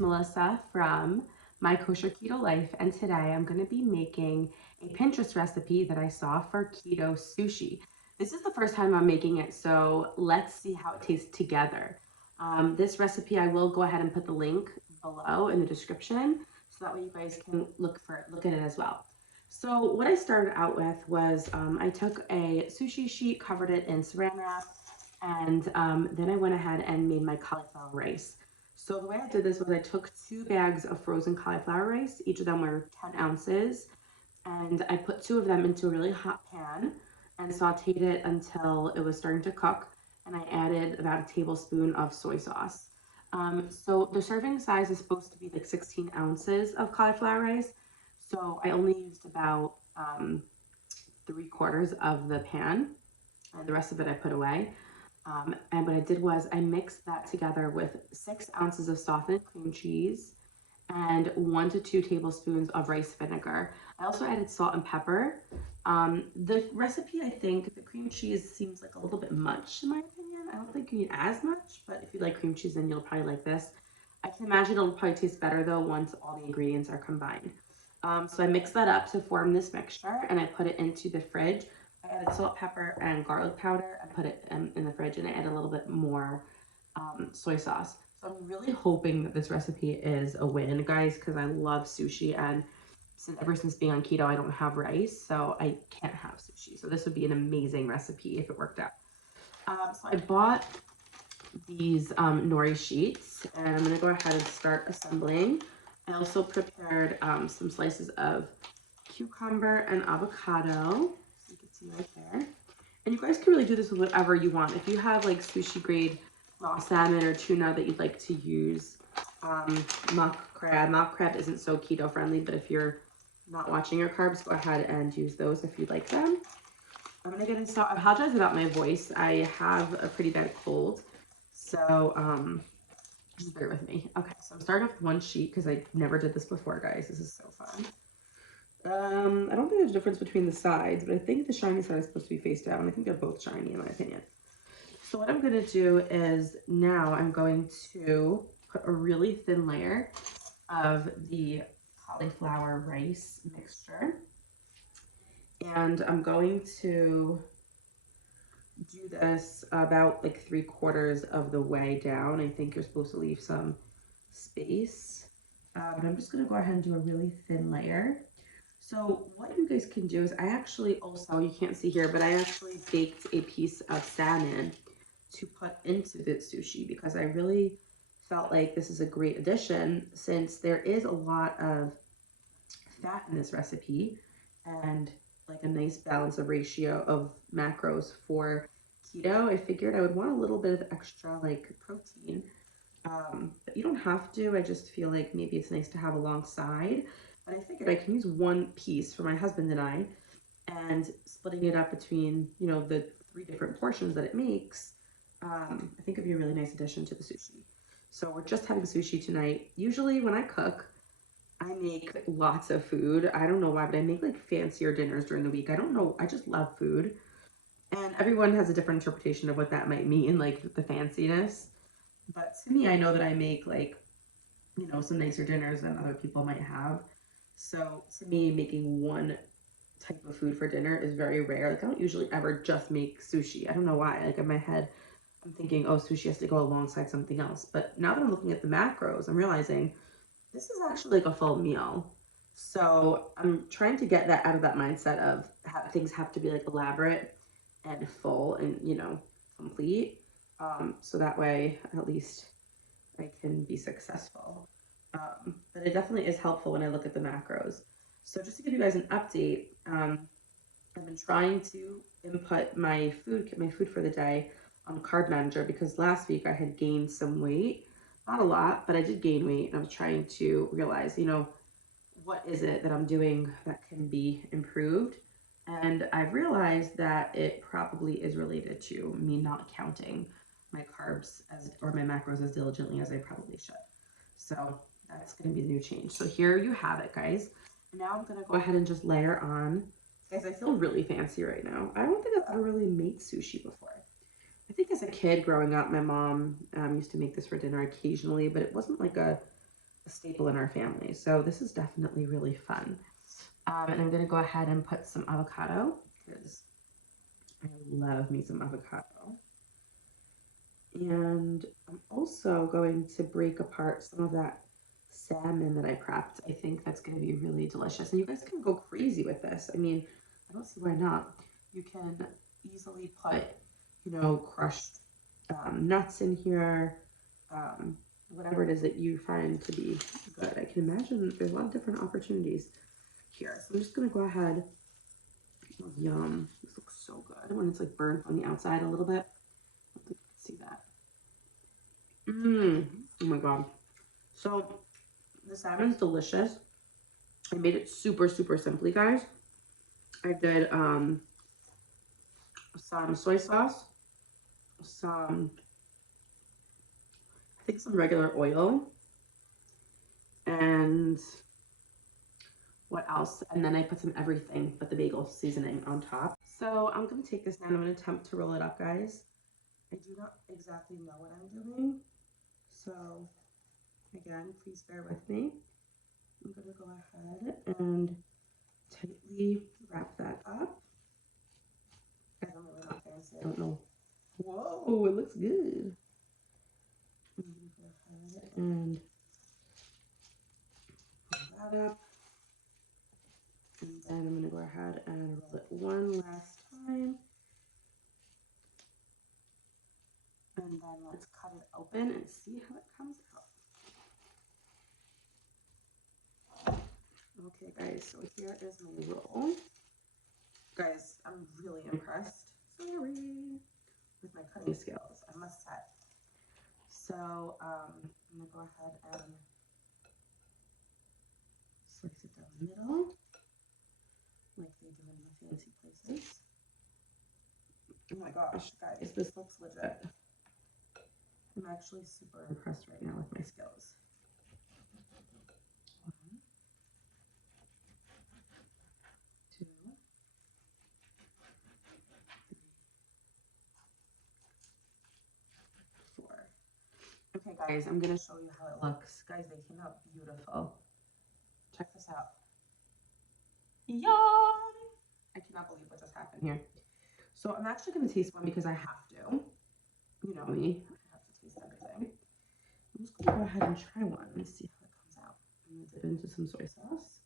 Melissa from My Kosher Keto Life, and today I'm going to be making a Pinterest recipe that I saw for keto sushi. This is the first time I'm making it, so let's see how it tastes together. This recipe, I will go ahead and put the link below in the description, so that way you guys can look at it as well. So what I started out with was I took a sushi sheet, covered it in saran wrap, and then I went ahead and made my cauliflower rice. So the way I did this was I took 2 bags of frozen cauliflower rice. Each of them were 10 ounces. And I put 2 of them into a really hot pan and sauteed it until it was starting to cook. And I added about a tablespoon of soy sauce. So the serving size is supposed to be like 16 ounces of cauliflower rice. So I only used about 3/4 of the pan, and the rest of it I put away. And what I did was I mixed that together with 6 ounces of softened cream cheese and 1 to 2 tablespoons of rice vinegar. I also added salt and pepper. The recipe, I think the cream cheese seems like a little bit much in my opinion. I don't think you need as much, but if you like cream cheese, then you'll probably like this. I can imagine it'll probably taste better though once all the ingredients are combined. So I mixed that up to form this mixture, and I put it into the fridge. I added salt, pepper, and garlic powder. I put it in the fridge, and I added a little bit more soy sauce. So I'm really hoping that this recipe is a win, guys, because I love sushi, and ever since being on keto, I don't have rice, so I can't have sushi. So this would be an amazing recipe if it worked out. So I bought these nori sheets, and I'm going to go ahead and start assembling. I also prepared some slices of cucumber and avocado. You can see right there. And you guys can really do this with whatever you want. If you have like sushi grade raw salmon or tuna that you'd like to use, mock crab isn't so keto friendly, but if you're not watching your carbs, go ahead and use those if you'd like them. I'm gonna get into, I apologize about my voice. I have a pretty bad cold, so just bear with me. Okay, so I'm starting off with 1 sheet because I never did this before, guys. This is so fun. I don't think there's a difference between the sides, but I think the shiny side is supposed to be face down. I think they're both shiny in my opinion. So what I'm going to do is now I'm going to put a really thin layer of the cauliflower rice mixture. And I'm going to do this about like 3/4 of the way down. I think you're supposed to leave some space. But I'm just going to go ahead and do a really thin layer. So what you guys can do is I actually also, you can't see here, but I actually baked a piece of salmon to put into the sushi because I really felt like this is a great addition since there is a lot of fat in this recipe and like a nice balance of ratio of macros for keto. I figured I would want a little bit of extra like protein, but you don't have to. I just feel like maybe it's nice to have alongside. But I figured I can use 1 piece for my husband and I, and splitting it up between, you know, the 3 different portions that it makes, I think it'd be a really nice addition to the sushi. So we're just having sushi tonight. Usually when I cook, I make lots of food. I don't know why, but I make like fancier dinners during the week. I don't know. I just love food. And everyone has a different interpretation of what that might mean, like the fanciness. But to me, I know that I make like, you know, some nicer dinners than other people might have. So to me, making 1 type of food for dinner is very rare. Like I don't usually ever just make sushi. I don't know why. Like in my head, I'm thinking, oh, sushi has to go alongside something else. But now that I'm looking at the macros, I'm realizing this is actually like a full meal. So I'm trying to get that out of that mindset of things have to be like elaborate and full and, you know, complete. So that way at least I can be successful. But it definitely is helpful when I look at the macros. So just to give you guys an update, I've been trying to input my food for the day on Carb Manager because last week I had gained some weight. Not a lot, but I did gain weight, and I was trying to realize, you know, what is it that I'm doing that can be improved? And I've realized that it probably is related to me not counting my carbs or my macros as diligently as I probably should. So that's going to be the new change. So here you have it, guys. Now I'm going to go ahead and just layer on. Guys, I feel really fancy right now. I don't think I've ever really made sushi before. I think as a kid growing up, my mom used to make this for dinner occasionally, but it wasn't like a a staple in our family. So this is definitely really fun. And I'm gonna go ahead and put some avocado because I love me some avocado. And I'm also going to break apart some of that salmon that I prepped. I think that's going to be really delicious. And you guys can go crazy with this. I mean, I don't see why not. You can easily put, crushed nuts in here, whatever it is that you find to be good. I can imagine that there's a lot of different opportunities here. So I'm just going to go ahead. Yum. This looks so good when it's like burnt on the outside a little bit. I don't think you can see that. Oh my god. So the salmon's delicious. I made it super, super simply, guys. I did some soy sauce, some regular oil, and what else? And then I put some everything but the bagel seasoning on top. So I'm gonna take this now and I'm gonna attempt to roll it up, guys. I do not exactly know what I'm doing, so again, please bear with me. I'm gonna go ahead and tightly wrap that up. Guys, I'm really not fancy. I don't know. Whoa, it looks good. I'm gonna go ahead and roll that up. And then I'm gonna go ahead and roll it one last time. And then let's cut it open and see how it comes out. Okay, guys, so here is my roll. Guys, I'm really impressed. Sorry. With my cutting skills, I must say. So I'm gonna go ahead and slice it down the middle, like they do in the fancy places. Oh my gosh, guys, this looks legit. I'm actually super impressed right now with my skills. 1, 2, 3, 4. Okay, guys, I'm gonna show you how it looks. Guys, they came out beautiful. Check this out. Yum! I cannot believe what just happened here. So I'm actually gonna taste one because I have to. You know me, I have to taste everything. I'm just gonna go ahead and try one and see how it comes out. I'm gonna dip into some soy sauce.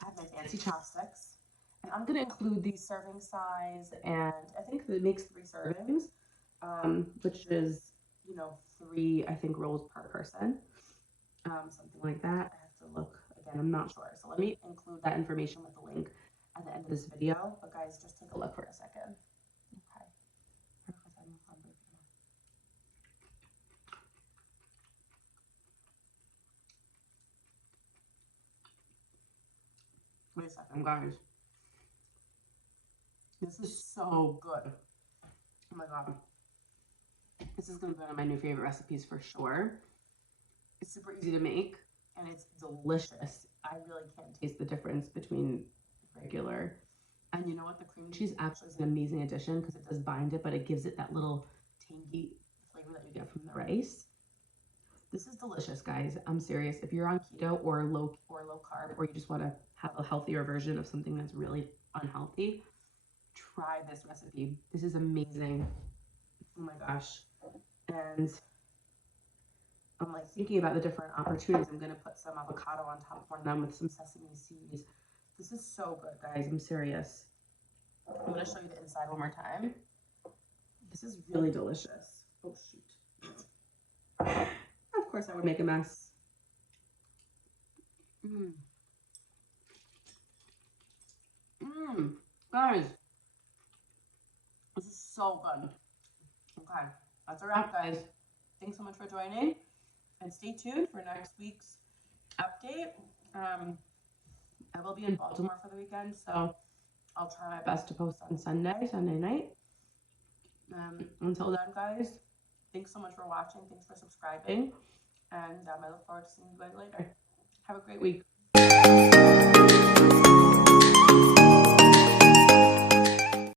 I have my fancy chopsticks. And I'm gonna include the serving size, and I think it makes 3 servings, which is, 3, I think, rolls per person, something like that. I have to look again, I'm not sure. So let me include that information with the link at the end of this video. But guys, just take a look for a second. Okay. Wait a second, guys. This is so good. Oh my god. This is going to be one of my new favorite recipes for sure. It's super easy to make and it's delicious. I really can't taste the difference between regular. And you know what? The cream cheese actually is an amazing addition because it does bind it, but it gives it that little tangy flavor that you get from the rice. This is delicious, guys. I'm serious. If you're on keto or low carb, or you just want to have a healthier version of something that's really unhealthy, try this recipe. This is amazing. Oh my gosh. And I'm like thinking about the different opportunities. I'm gonna put some avocado on top of them with some sesame seeds. This is so good, guys. I'm serious. I'm gonna show you the inside one more time. This is really delicious. Oh shoot. Of course I would make a mess. Guys, this is so good. Okay, that's a wrap, guys. Thanks so much for joining, and stay tuned for next week's update. I will be in Baltimore for the weekend, so I'll try my best to post on Sunday night. Until then, guys, thanks so much for watching. Thanks for subscribing, and I look forward to seeing you guys later. Have a great week.